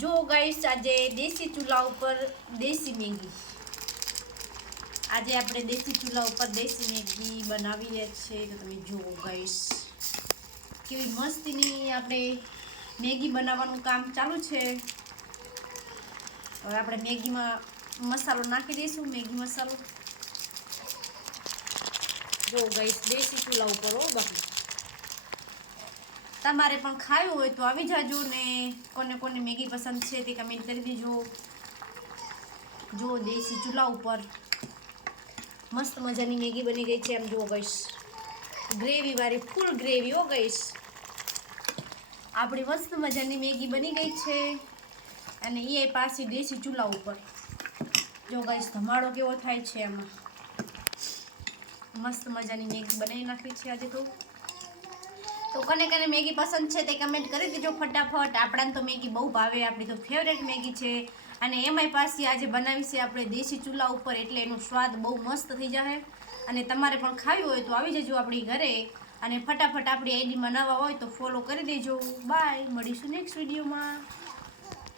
જો ગાઈસ આજે દેશી ચૂલા ઉપર દેશી મેગી આજે આપણે દેશી ચૂલા ઉપર દેશી મેગી બનાવીએ છીએ તો તમે જુઓ ગાઈસ કેવી મસ્તીની આપણે મેગી બનાવવાનું કામ ચાલુ છે। હવે આપણે મેગીમાં મસાલો નાખી દઈશું મેગી મસાલો। જો ગાઈસ દેશી ચૂલા ઉપર હો બાકી તમારે પણ ખાવું હોય તો આવી જાજો ને કોને કોને મેગી પસંદ છે તે કમેન્ટ કરી દેજો। જો દેશી ચૂલા ઉપર મસ્ત મજાની મેગી બની ગઈ છે। આમ જો ગાઈસ ગ્રેવી વાળી ફૂલ ગ્રેવી હો ગાઈસ આપણી મસ્ત મજાની મેગી બની ગઈ છે અને એ પાછી દેશી ચૂલા ઉપર જો ગાઈસ ધમાડો કેવો થાય છે। આમાં મસ્ત મજાની મેગી બનાવી નાખી છે આજે તો કોને કોને મેગી પસંદ છે તે કમેન્ટ કરી દેજો ફટાફટ। આપણાને તો મેગી બહુ ભાવે, આપણી તો ફેવરેટ મેગી છે અને એમાંય પાછી આજે બનાવી છે આપણે દેશી ચૂલા ઉપર એટલે એનો સ્વાદ બહુ મસ્ત થઈ જાય। અને તમારે પણ ખાવી હોય તો આવી જજો આપણી ઘરે અને ફટાફટ આપણી આઈડીમાં નવા હોય તો ફોલો કરી દેજો। બાય, મળીશું નેક્સ્ટ વિડીયોમાં।